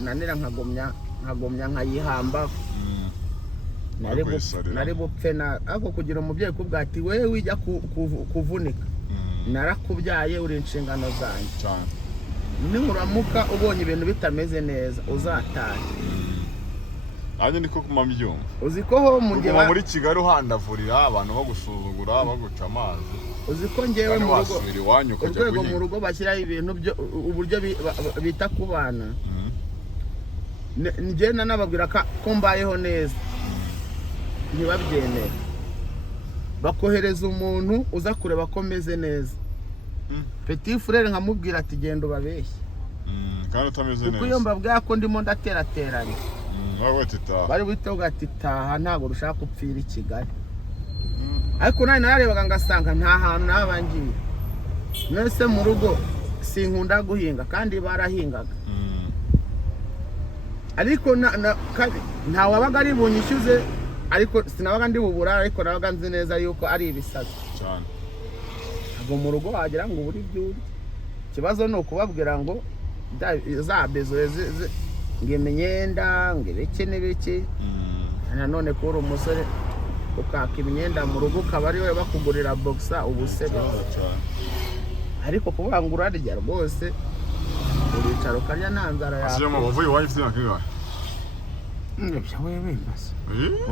nanira nkagomya nkayihamba nari bupfe ako kugira umubyeyi kubwa ati wewe wijya kuvunika narakubyaye uri inshingano zanjye ninkuramuka ubonye ibintu bitameze neza uzatahe nanjye niko kumambyumva uzi ko ho mu ngewe muri Kigali uhandavurira abantu bagusuzugura baguca amazi uzi ko ngewe mu rugo urwego mu rugo bashyiraho ibintu uburyo bita ku bana njyena nababwira ko mbayeho neza ntibabyemere bakohereza umuntu uza kureba ko meze neza petit frere nkamubwira ati genda ubabeshye kandi utameze neza kuko iyo mbabwira ko ndimo ndaterateranye bari bitoga ati taha ntabwo rushaka gupfira i Kigali ariko nari nararebaga ngasanga nta hantu nabangiye nese mu rugo sinkunda guhinga kandi barahingaga ariko nta wabaga ari bunyishyuze ariko sinabaga ndi bubura ariko nabaga nzi neza yuko ari ibisazi cyane ntabwo mu rugo wagira ngo uburi byuri ikibazo ni ukubabwira ngo za bezo ngo imyenda ngo ibiki n'ibiki nanone ko uri umusore ukaka imyenda mu rugo ukaba ari we bakugurira boxa ubusebe ariko kuvuga ngo urarya rwose uricara ukarya nta nzara yawe asiye mu bavuye iwanyu ufite imyaka ingahe ibyo wewe mbase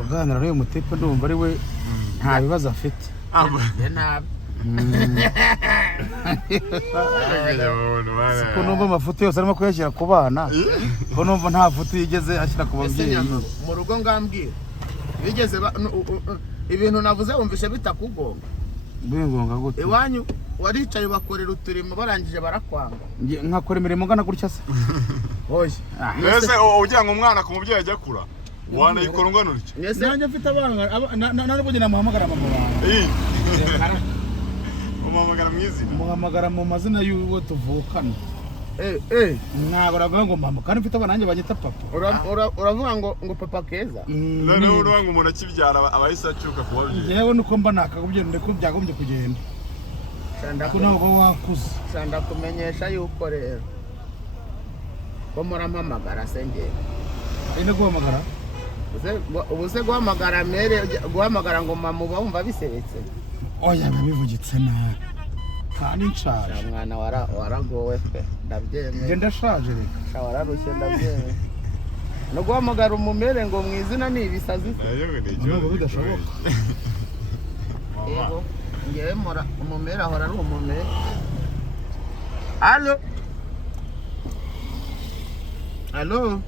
uganira n'uyu mutipe ndumva ari we nta bibazo afite nabi ko numva amafuti yose arimo kuyashyira ku bana ko numva nta futi yigeze ashyira ku babyeyi mu rugo ngambwira bigeze ibintu navuze wumvishe bitakugonga bingonga gute iwanyu waricaye bakorera uturimo barangije barakwanga nkakora imirimo ngana gutya se hoye mbese ugira ngo umwana ku mubyeyi ajya kura wanayikora ungana utyo mbese nanjye mfite abana narabugena muhamagara mama wawe umuhamagara mu izina muhamagara mu mazina y'uwo tuvukana ntabwo uravuga ngo mama kandi mfite abana nanjye banyita papa uravuga ngo papa keza noneho uruvuga ngo umuntu akibyara abahise acuka ku babyeyi yewe nuko mba nakakubye ndeko byagombye kugenda ko ntabwo wakuze ndakumenyesha yuko rero ko murampamagara se ngewe ine guhamagara ubuze guhamagara mere guhamagara ngo mama uba wumva bisebetse oya bivugitse nabi kandi nshaje mwana waragowe pe ndabyemeye ndashaje reka wararushye ndabyemeye no guhamagara umumere ngo mu izina ni ibisazi ntabwo bidashoboka yego ngewe umumere ahora ari umumere alo